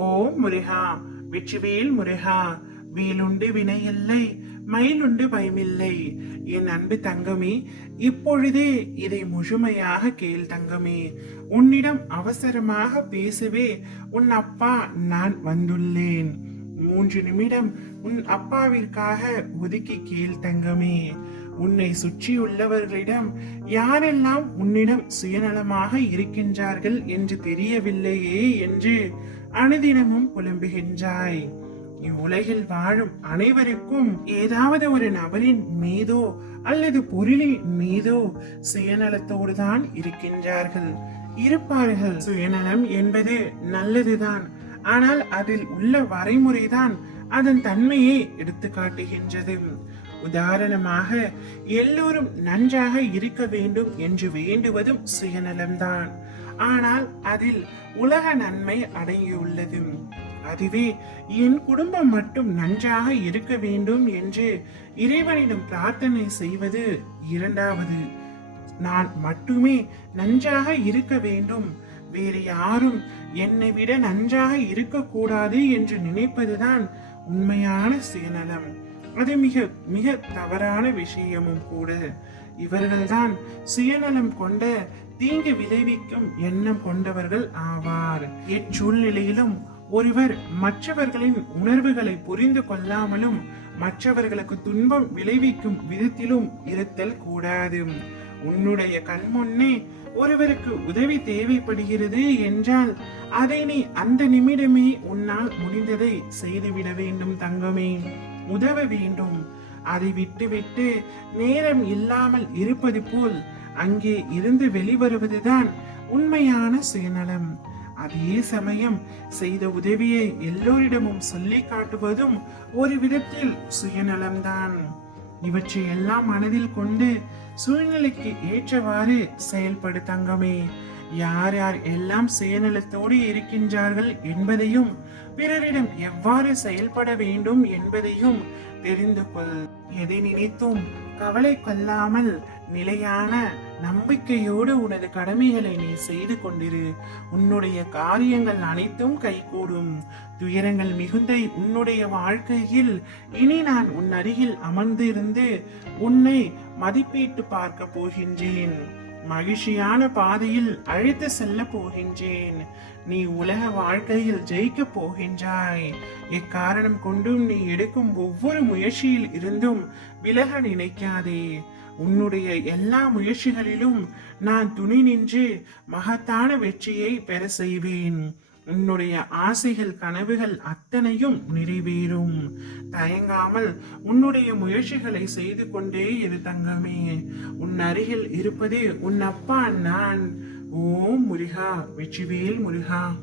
ஓம் முருகா. வெற்றிவேல் முருகா. வேலுண்டு வினையில்லை மயிலுண்டு பயமில்லை. என் அன்பு தங்கமே இப்பொழுதே இதை முழுமையாக கேள் தங்கமே. உன்னிடம் அவசரமாக பேசவே உன் அப்பா நான் வந்துள்ளேன். மூன்று நிமிடம் உன் அப்பாவிற்காக ஒதுக்கி கேள் தங்கமே. உன்னை சுற்றியுள்ளவர்களிடம் யாரெல்லாம் உன்னிடம் சுயநலமாக இருக்கின்றார்கள் என்று தெரியவில்லையே என்று அனுதினமும் புலம்புகின்றாய். இவ்வுலகில் வாழும் அனைவருக்கும் ஏதாவது ஒரு நபரின் மீதோ அல்லது பொருளின் மீதோ சுயநலத்தோடு தான் இருக்கின்றார்கள். இருப்பார்கள். சுயநலம் என்பது நல்லதுதான். ஆனால் அதில் உள்ள வரைமுறைதான் அதன் தன்மையை எடுத்து காட்டுகின்றது உதாரணமாக எல்லோரும் நன்றாக இருக்க வேண்டும் என்று வேண்டுவதும் சுயநலம்தான். ஆனால் அதில் உலக நன்மை அடங்கியுள்ளது. அதுவே என் குடும்பம் மட்டும் நன்றாக இருக்க வேண்டும் என்று இறைவனிடம் பிரார்த்தனை செய்வது இரண்டாவது. நான் மட்டுமே நன்றாக இருக்க வேண்டும். வேறு யாரும் என்னை விட நன்றாக இருக்கக்கூடாது என்று நினைப்பதுதான் உண்மையான சுயநலம். அது மிக மிக தவறான விஷயமும் கூட. இவர்கள்தான் சுயநலம் கொண்ட தீங்கு விளைவிக்கும் எண்ணம் கொண்டவர்கள் ஆவார். எச்சூழ்நிலையிலும் ஒருவர் மற்றவர்களின் உணர்வுகளை புரிந்து கொள்ளாமலும் மற்றவர்களுக்கு துன்பம் விளைவிக்கும் விதத்திலும் இருத்தல் கூடாது. உன்னுடைய கண்முன்னே ஒருவருக்கு உதவி தேவைப்படுகிறது என்றால் அதை நீ அந்த நிமிடமே உன்னால் முடிந்ததை செய்துவிட வேண்டும் தங்கமே. உதவ வேண்டும். அதை விட்டுவிட்டு நேரம் இல்லாமல் இருப்பது போல் அங்கே இருந்து வெளிவருவதுதான் உண்மையான சுயநலம். அதே சமயம் செய்த உதவியை எல்லோரிடமும் சொல்லி காட்டுவதும் ஒரு விதத்தில் சுயநலம்தான். இவற்றை எல்லாம் மனதில் கொண்டு சூழ்நிலைக்கு ஏற்றவாறு செயல்படு தங்கமே. யார் யார் எல்லாம் சுயநலத்தோடு இருக்கின்றார்கள் என்பதையும் பிறரிடம் எவ்வாறு செயல்பட வேண்டும் என்பதையும் தெரிந்து கொள். எதை நினைத்தும் கவலை கொள்ளாமல் நிலையான நம்பிக்கையோடு உனது கடமைகளை நீ செய்து கொண்டிரு. உன்னுடைய காரியங்கள் அனைத்தும் கைகூடும். துயரங்கள் மிகுந்த உன்னுடைய வாழ்க்கையில் இனி நான் உன் அருகில் அமர்ந்திருந்து உன்னை மதிப்பீட்டு பார்க்க போகின்றேன். மகிழ்ச்சியான பாதையில் அழைத்து செல்ல போகின்றேன். நீ உலக வாழ்க்கையில் ஜெயிக்க போகின்றாய். இக்காரணம் கொண்டும் நீ எடுக்கும் ஒவ்வொரு முயற்சியில் இருந்தும் விலக நினைக்காதே. உன்னுடைய எல்லா முயற்சிகளிலும் நான் துணி நின்று மகத்தான வெற்றியை பெற செய்வேன். உன்னுடைய ஆசைகள் கனவுகள் அத்தனையும் நிறைவேறும். தயங்காமல் உன்னுடைய முயற்சிகளை செய்து கொண்டே இரு தங்கமே. உன் அருகில் இருப்பதே உன் அப்பா நான். ஓம் முருகா வெற்றிவேல் முருகா.